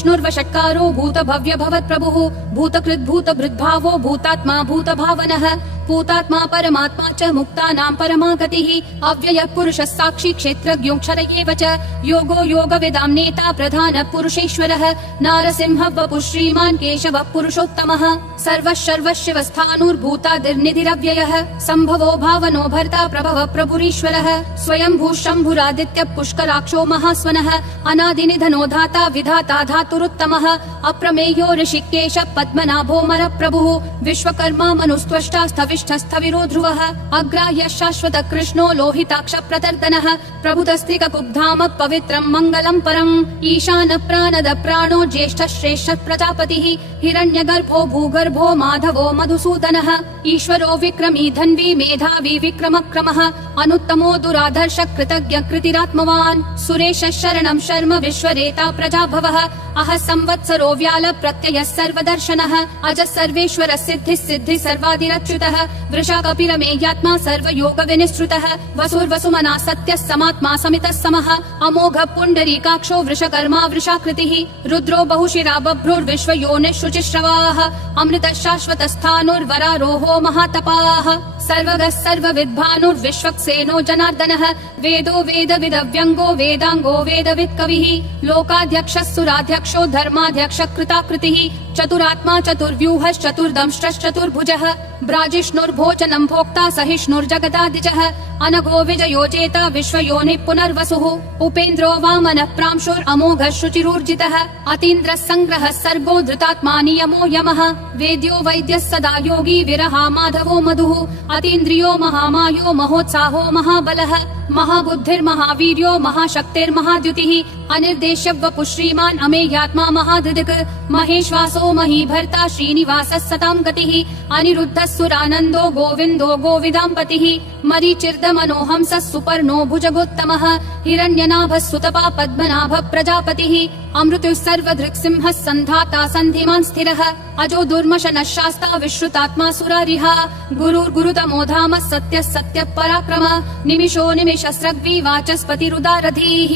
विष्णुर्वषट्कारो भूत भव्य भवत् प्रभुः भूतकृत् भूतभृद्भावो भूतात्मा भूतभावनः भूतात्मा परमात्मा च मुक्तानां परमा गतिः अव्ययः पुरुषः साक्षी क्षेत्रज्ञोऽक्षर एव च योगो योगविदां नेता प्रधानः पुरुषेश्वरः नारसिंहः वपुः श्रीमान् केशवः पुरुषोत्तमः सर्वः सर्वशिवस्थाणुर्भूतादिर्निधिरव्ययः सम्भवो भावनो भर्ता प्रभवः प्रभुरीश्वरः स्वयंभूः शम्भुरादित्यः पुष्कराक्षो महास्वनः अनादिनिधनो धाता विधाता धातुरुत्तमः अप्रमेयो ऋषिकेशः पद्मनाभोऽमरः प्रभुः विश्वकर्मा मनुस्त्वष्टा स्थविष्ठस्थविरो ध्रुवः अग्राह्यः शाश्वतः कृष्णो लोहिताक्ष प्रतर्दनः प्रभुतस्त्रिककुब्धामः पवित्रं मङ्गलं परम् ईशानः प्राणदः प्राणो ज्येष्ठः श्रेष्ठः प्रजापतिः हिरण्यगर्भो भूगर्भो माधवो मधुसूदनः ईश्वरो विक्रमी धन्वी मेधावी विक्रमक्रमः अनुत्तमो दुराधर्ष कृतज्ञ कृतिरात्मवान् सुरेशः शरणं शर्म विश्वरेता प्रजाभवः अह संवत्सरो व्याल प्रत्ययः सर्वदर्शनः अज सर्वेश्वर सिद्धिः सिद्धि सर्वादिरच्युतः वृषा कपिलमेयात्मा सर्वयोग विनिश्रुतः वसुर्वसुमना सत्यः समात्मा समितः समः अमोघ पुण्डरीकाक्षो वृषकर्मा वृषाकृतिः रुद्रो बहुशिरा बभ्रुर्विश्वयोनिः शुचिश्रवाः अमृतः शाश्वतस्थाणुर्वरारोहो महातपाः सर्वगः सर्वविद्भानुर्विश्वक्सेनो जनार्दनः वेदो वेदविदव्यङ्गो वेदाङ्गो वेदवित् कविः लोकाध्यक्षः सुराध्यक्षो धर्माध्यक्षः कृताकृतिः चतुरात्मा चतुर्व्यूहश्चतुर्दंष्ट्रश्चतुर्भुजः ब्राजिष्णुर्भोजनं भोक्ता सहिष्णुर्जगदादिजः अनघो विजयोजेता विश्वयोनिः पुनर्वसुः उपेन्द्रो वामनः प्रांशुरमोघः शुचिरूर्जितः अतीन्द्रः सङ्ग्रहः सर्गो धृतात्मा नियमो यमः वेद्यो वैद्यः सदा योगी विरहा माधवो मधुः अतीन्द्रियो महामायो महोत्साहो महाबलः महाबुद्धिर्महावीर्यो महाशक्तिर्महाद्युतिः अनिर्देश्य वपुः श्रीमान् अमेयात्मा महाधृदिक् महेश्वासो महीभर्ता श्रीनिवासः सतां गतिः अनिरुद्धः सुरानन्दो गोविन्दो गोविदाम्पतिः मरीचिर्दमनोहंसः सुपर्णो भुजगोत्तमः हिरण्यनाभः सुतपा पद्मनाभः प्रजापतिः अमृतुः सर्वधृक्सिंहः सन्धाता सन्धिमान् स्थिरः अजो दुर्मशनः शास्ता विश्रुतात्मा सुरारिहा गुरुर्गुरुतमो धामः सत्यः सत्यः पराक्रमः निमिषो निमिषस्रग्वी वाचस्पतिरुदारधीः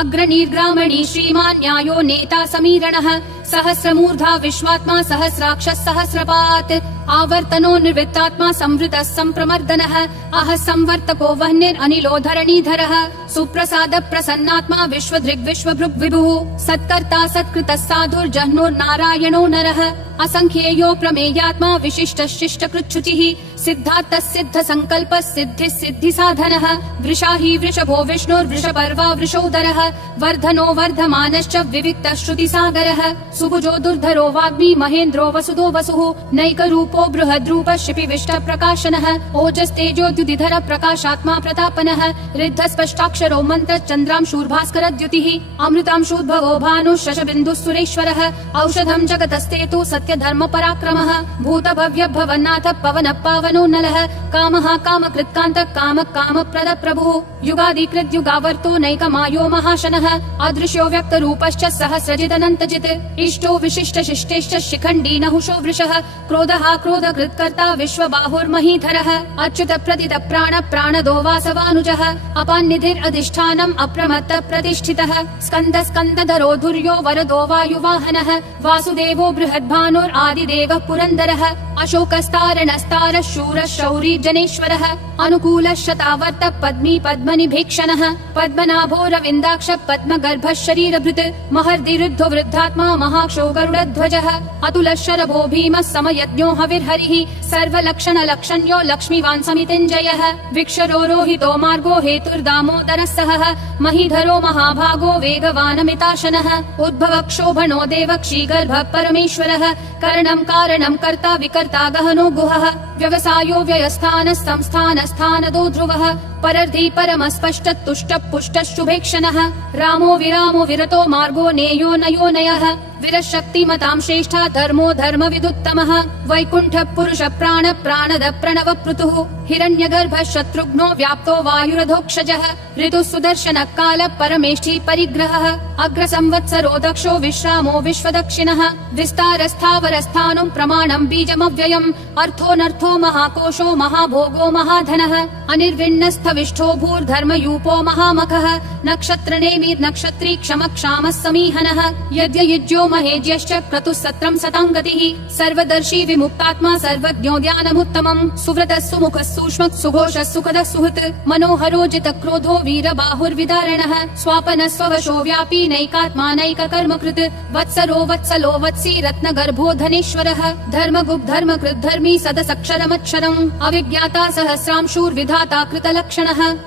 अग्रणीर्ग्रामणी श्रीमान् न्यायो नेता समीरणः सहस्रमूर्धा विश्वात्मा सहस्राक्षः सहस्रपात् आवर्तनो निर्वृत्तात्मा संवृतः सम्प्रमर्दनः अह संवर्तको वह्निरनिलो धरणीधरः सुप्रसाद प्रसन्नात्मा विश्वदृग्विश्वभृग् विभुः सत्कर्ता सत्कृतः साधुर्जह्नुर्नारायणो नरः असंख्येयो प्रमेयात्मा विशिष्टः शिष्टकृच्छुचिः सिद्धार्थः सिद्ध संकल्पः सिद्धिः सिद्धि साधनः वृषाही वृषभो विष्णुर्वृषपर्वा वृषोदरः वर्धनो वर्धमानश्च विविक्तः श्रुतिसागरः सुभुजो दुर्धरो वाग्मी महेन्द्रो वसुदो वसुः नैकरूपो बृहद्रूपः शिपिविष्टः प्रकाशनः ओजस्तेजोद्युतिधर प्रकाशात्मा प्रतापनः रिद्धः स्पष्टाक्षरो मन्त्रः चन्द्रांशूर्भास्करद्युतिः अमृतांशूद्भवो भानुः शशबिन्दुः सुरेश्वरः औषधं जगतस्तेतु सत्यधर्म पराक्रमः भूत भव्य भवन्नाथ पवन पावनो नलः कामः कामकृत्कान्तः काम कामप्रद प्रभुः युगादिकृत् युगावर्तो नैकमायो महाशनः अदृश्यो व्यक्तरूपश्च सहस्रजिदनन्तजित् इष्टो विशिष्ट शिष्टेश्च शिखण्डी नहुषो वृषः क्रोधः क्रोधकृत्कर्ता विश्वबाहुर्महीधरः अच्युत प्रदित प्राण प्राणदो वासवानुजः अपान्निधिरधिष्ठानम् अप्रमत्त प्रतिष्ठितः स्कन्द स्कन्दधरो धुर्यो वरदो वायुवाहनः वासुदेवो बृहद्भानुरादिदेवः पुरन्दरः अशोकस्तारणस्तारः शूरः शौरी जनेश्वरः अनुकूलः शतावर्त पद्मी पद्मनिभीक्षणः पद्मनाभो रविन्दाक्ष पद्मगर्भः शरीरभृत् महर्दिरुद्धो वृद्धात्मा महाक्षो गरुडध्वजः अतुलः शरभो भीमः समयज्ञो हविर्हरिः सर्वलक्षण लक्षण्यो लक्ष्मीवान् समितिञ्जयः विक्षरो रोहितो मार्गो हेतुर्दामोदरः सहः महीधरो महाभागो वेगवानमिताशनः उद्भव क्षोभनो देवक्षीगर्भः परमेश्वरः करणं कारणं कर्ता विकर्ता गहनो गुहः व्यवसायो व्ययस्थानः संस्थानस्थानदो ध्रुवः परर्धि परमस्पष्ट तुष्ट पुष्ट शुभेक्षणः रामो विरामो विरतो मार्गो नेयो नयो नयः विरशक्तिमतां श्रेष्ठा धर्मो धर्मविदुत्तमः वैकुण्ठ पुरुष प्राण प्राणद प्रणव पृतुः हिरण्यगर्भः शत्रुघ्नो व्याप्तो वायुरधोक्षजः ऋतुः सुदर्शन काल परमेष्ठी परिग्रहः अग्रसंवत्सरो दक्षो विश्रामो विश्वदक्षिणः विस्तारस्थावरस्थानं प्रमाणं बीजमव्ययम् अर्थोऽनर्थो महाकोशो महाभोगो महाधनः अनिर्विण्णस्थ प्रविष्टो भूर्धर्मयूपो महामखः नक्षत्रनेमि नक्षत्री क्षमक्षामः समीहनः यद्ययुज्यो महेज्यश्च क्रतुः सत्रं सतां गतिः सर्वदर्शी विमुक्तात्मा सर्वज्ञो ध्यानमुत्तमम् सुव्रतः सुमुखः सूक्ष्मः सुघोषः सुखदः सुहृत् मनोहरो जितक्रोधो वीरबाहुर्विदारणः स्वापनः स्ववशो व्यापी नैकात्मा नैककर्मकृत् वत्सरो वत्सलो वत्सी रत्नगर्भो धनेश्वरः धर्मगुप् धर्मकृत् धर्मी सदसक्षरमक्षरम् अविज्ञाता सहस्रांशूर्विधाता कृतलक्षणः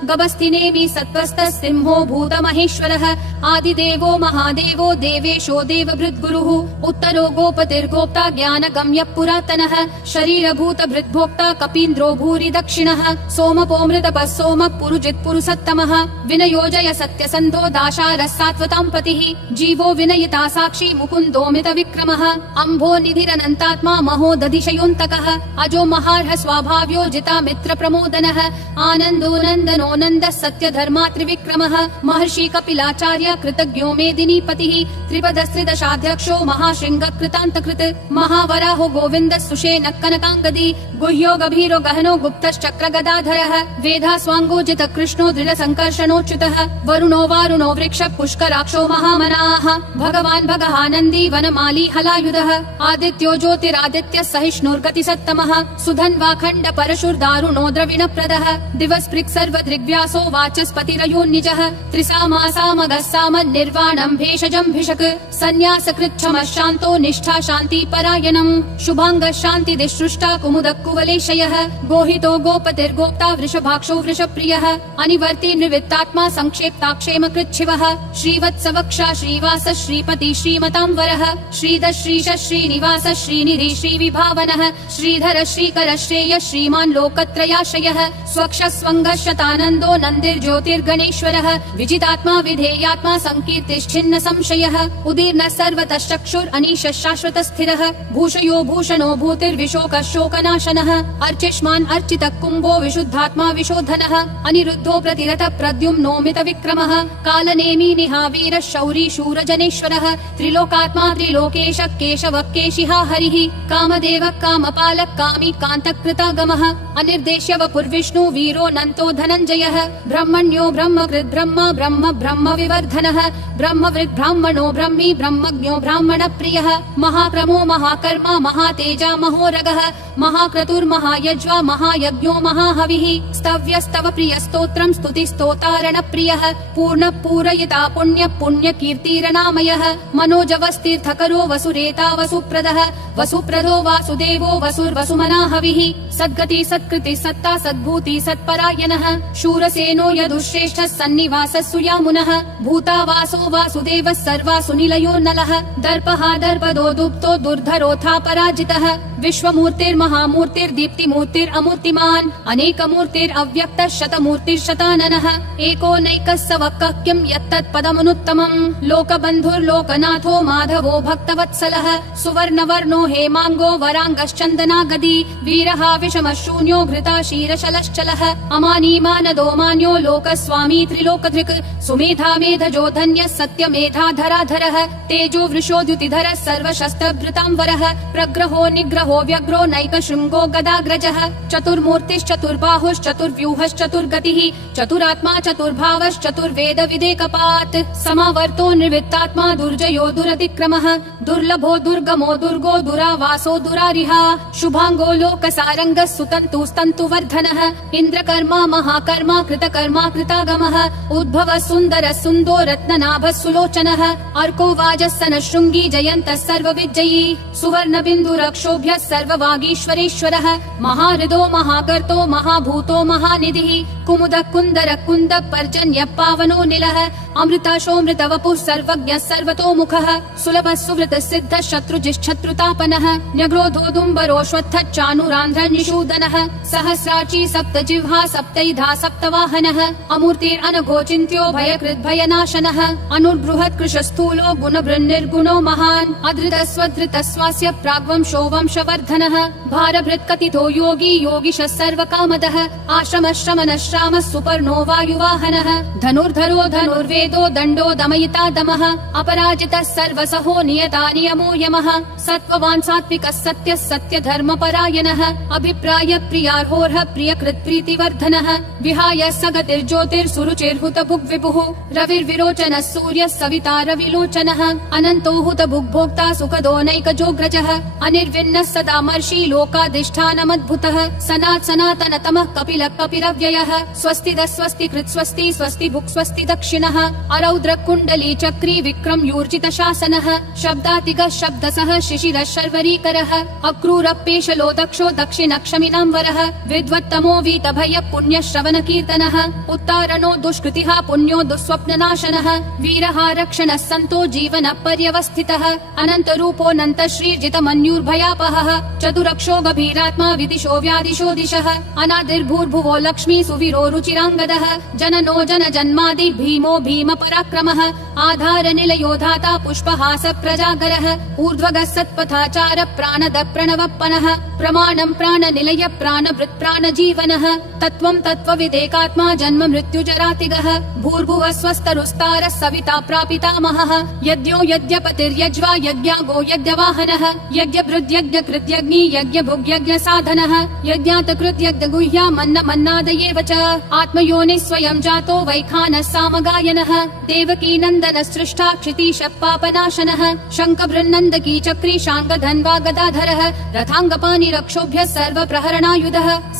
गभस्तिनेमि सत्त्वस्तः सिंहो भूतमहेश्वरः आदिदेवो महादेवो देवेशो देवभृद्गुरुः उत्तरो गोपतिर्गोप्ता ज्ञानगम्यः पुरातनः शरीरभूतभृद्भोक्ता कपीन्द्रो भूरि दक्षिणः सोमपोमृतपः सोमः पुरुजित् पुरुषोत्तमः विनयोजय सत्यसन्धो दाशारः सात्वतां पतिः जीवो विनयिता साक्षी मुकुन्दोमित विक्रमः अम्भो निधिरनन्तात्मा महोदधिशयोऽन्तकः अजो महार्ह स्वाभाव्यो जिता मित्र प्रमोदनः आनन्दो नन्दनो नन्दः सत्यधर्मा त्रिविक्रमः महर्षि कपिलाचार्य कृतज्ञो मेदिनीपतिः त्रिपदस्त्रिदशाध्यक्षो महाशृङ्ग कृतान्तकृत् महावराहो गोविन्दः सुषेणः कनकाङ्गदी गुह्यो गभीरो गहनो गुप्तश्चक्र गदाधरः वेधा स्वाङ्गोजित कृष्णो दृढसङ्कर्षणोच्युतः वरुणो वारुणो वृक्ष पुष्कराक्षो महामनाः भगवान् भगहानन्दी वनमाली हलायुधः आदित्यो ज्योतिरादित्यः सहिष्णुर्गतिसत्तमः सुधन्वाखण्ड परशुर्दारुणो द्रविणप्रदः दिवस्पृक् सर्वदृग्व्यासो वाचस्पतिरयोन्निजः त्रिसामासामगः सामन्निर्वाणम् भेषजम् भिषक् सन्न्यासकृच्छमः शान्तो निष्ठा शान्तिपरायणम् शुभाङ्गः शान्तिदिसृष्टा कुमुदः कुवलेशयः गोहितो गोपतिर्गोप्ता वृषभाक्षो वृषप्रियः अनिवर्ति निवृत्तात्मा संक्षेप्ताक्षेम कृच्छिवः श्रीवत्सवक्षा श्रीवास श्रीपति श्रीमतांवरः श्रीधर श्रीश श्रीनिवास श्रीनिधि श्रीविभावनः श्रीधर श्रीकर श्रेय श्रीमान् लोकत्रयाश्रयः स्वक्ष स्वङ्गः शतानन्दो नन्दिर्ज्योतिर्गणेश्वरः विजितात्मा विधेयात्मा संकीर्तिश्छिन्न संशयः उदीर्णः सर्वतश्चक्षुर् अनीशः शाश्वत स्थिरः भूषयो भूषणो भूतिर्विशोकः शोकनाशनः अर्चिष्मान् अर्चितः कुम्भो विशुद्धात्मा विशोधनः अनिरुद्धो प्रतिरथ प्रद्युम्नोमित विक्रमः कालनेमि निहावीरः शौरी शूरजनेश्वरः त्रिलोकात्मा त्रिलोकेश केशवः केशिहा हरिः कामदेवः कामपालः कामी कान्तकृतागमः अनिर्देश्य वपुर्विष्णु वीरो नन्तो धनञ्जयः ब्रह्मण्यो ब्रह्मकृत् ब्रह्म ब्रह्म ब्रह्म विवर्धनः ब्रह्मवृद् ब्राह्मणो ब्रह्मी ब्रह्मज्ञो ब्राह्मण प्रियः महाक्रमो महाकर्मा महातेजा महोरगः महाक्रतुर्महायज्वा महायज्ञो महाहविः स्तव्यस्तव प्रियस्तोत्रम् स्तुतिस्तोतारण प्रियः पूर्ण पूरयिता पुण्य पुण्य कीर्तिरनामयः मनोजवस्तीर्थकरो वसुरेता वसुप्रदः वसुप्रदो वासुदेवो वसुर्वसुमना हविः सद्गति सत्कृति सत्ता सद्भूति सत्परायणः शूरसेनो यदुश्रेष्ठः सन्निवासः सुयामुनः भूतावासो वासुदेवः सर्वासु निलयो नलः दर्पः दर्पदो दुप्तो दुर्धरोऽथा पराजितः विश्वमूर्तिर्महामूर्तिर्दीप्तिमूर्तिरमूर्तिमान् अनेकमूर्तिरव्यक्तः शतमूर्तिर्शताननः एको नैकः सवक्कः किं यत्तत्पदमनुत्तमम् लोकबन्धुर्लोकनाथो माधवो भक्तवत्सलः सुवर्णवर्णो हेमाङ्गो वराङ्गश्चन्दनागदी वीरः विषमः शून्यो घृता क्षीरशलश्चलः अमानीमानदो मान्यो लोकस्वामी त्रिलोकधृक् सुमेधा मेधजो धन्यः सत्यमेधाधराधरः तेजो वृषोद्युतिधरः सर्वशस्त्रभृतांवरः प्रग्रहो निग्रहो व्यग्रो नैकशृङ्गो गदाग्रजः चतुर्मूर्तिश्चतुर्बाहुश्चतुर्व्यूहश्चतुर्गतिः चतुरात्मा चतुर्भावश्चतुर्वेद विदेकपात् समावर्तो निर्वित्तात्मा दुर्जयो दुरतिक्रमः दुर्लभो दुर्गमो दुर्गो दुरावासो दुरारिहा शुभाङ्गो लोकसारङ्गः सुतन्तुस्तन्तुवर्धनः इन्द्रकर्मा महाकर्मा कृतकर्मा कृतागमः उद्भवः सुन्दरः सुन्दो रत्ननाभः सुलोचनः अर्को वाजस्सनः शृङ्गी जयन्तः सर्वविजयी सुवर्णबिन्दुरक्षोभ्यः सर्ववागीश्वरेश्वरः महाहृदो महाकर्तो महाभूतो महानिधिः कुमुदः कुन्दरः कुन्दः पर्जन्यः पावनो निलः अमृताशोऽमृतवपुः सर्वज्ञः सर्वतोमुखः सुलभः सुवृतः सिद्धः शत्रुजिश्शत्रुतापनः न्यग्रोधोदुम्बरोऽश्वत्थः चाणूरान्ध्रनिषूदनः सहस्राची सप्तजिह्वा सप्तैधा सप्तवाहनः अमूर्तिरनघोचिन्त्यो भयकृद्भयनाशनः अनुर्बृहत्कृशस्थूलो गुणभृन्निर्गुणो महान् अधृतस्वधृतस्वास्य प्राग्वंशो वंशवत् वर्धनः भारभृत्कथितो योगी योगिशः सर्वकामदः आश्रमश्रमनश्रामः सुपर्णो वायुवाहनः धनुर्धरो धनुर्वेदो दण्डो दमयिता दमः अपराजितः सर्वसहो नियता नियमो यमः सत्त्ववान् सात्विकः सत्यः सत्यधर्मपरायणः अभिप्राय प्रियार्होर्ह प्रियकृत् प्रीतिवर्धनः विहाय सगतिर्ज्योतिर्सुरुचिर्हुतभुग्विभुः रविर्विरोचनः सूर्यः सविता रविलोचनः अनन्तो हुतभुग्भोक्ता सुखदोनैकजोग्रजः अनिर्विन्नः सदामर्षि लोकाधिष्ठानमद्भुतः सनातनतमः कपिलः कपिरव्ययः स्वस्तिदः स्वस्तिकृत् स्वस्ति स्वस्ति भुक् स्वस्ति दक्षिणः अरौद्र कुण्डली चक्री विक्रम यूर्जित शासनः शब्दातिगः शब्दसः शिशिरः शर्वरीकरः अक्रूरपेशलो दक्षो दक्षिणक्षमिनाम्बरः विद्वत्तमो वीतभय पुण्यः श्रवण कीर्तनः उत्तारणो दुष्कृतिः पुण्यो दुःस्वप्ननाशनः वीरः रक्षणः सन्तो जीवनः पर्यवस्थितः अनन्तरूपोऽनन्त श्रीर्जितमन्युर्भयापहः चतुरक्षो गभीरात्मा विदिशो व्यादिशो दिशः अनादिर्भूर्भुवो लक्ष्मी सुवीरो रुचिराङ्गदः जननो जनजन्मादि भीमो भीम पराक्रमः आधार निलयो धाता पुष्पहास प्रजागरः ऊर्ध्वगः सत्पथाचार प्राणद प्रणवप्पनः प्रमाणं प्राणनिलय प्राणभृत् प्राणजीवनः तत्त्वं तत्त्वविदेकात्मा जन्म मृत्युजरातिगः भूर्भुवः स्वस्तरुस्तारः सविता प्रापितामहः यज्ञो यज्ञपतिर्यज्वा यज्ञागो यज्ञवाहनः यज्ञभृद्यज्ञकृत्यग्नि यज्ञभुग्यज्ञसाधनः यज्ञातकृत्यज्ञगुह्या मन्नादयेव च आत्मयोनिः स्वयं जातो वैखानः सामगायनः देवकी नन्दनः सृष्टा क्षितीशः पापनाशनः शङ्खभृन्नन्दकी चक्री शाङ्गधन्वा गदाधरः रथाङ्गपाणि रक्षोभ्यः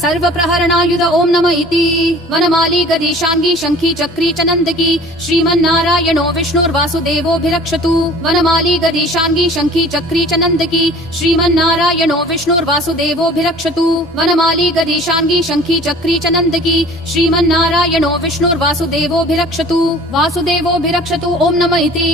सर्वप्रहरणायुध ॐ नमः इति वनमाली गदीशाङ्गी शङ्खी चक्री च नन्दकी श्रीमन्नारायणो विष्णुर्वासुदेवोऽभिरक्षतु वनमाली गदीशाङ्गी शङ्खी चक्री च नन्दकी श्रीमन्नारायणो विष्णुर्वासुदेवोऽभिरक्षतु वनमाली गदीशाङ्गी शङ्खी चक्री च नन्दकी श्रीमन्नारायणो विष्णुर्वासुदेवोऽभिरक्षतु वासुदेवोऽभिरक्षतु ॐ नमः इति।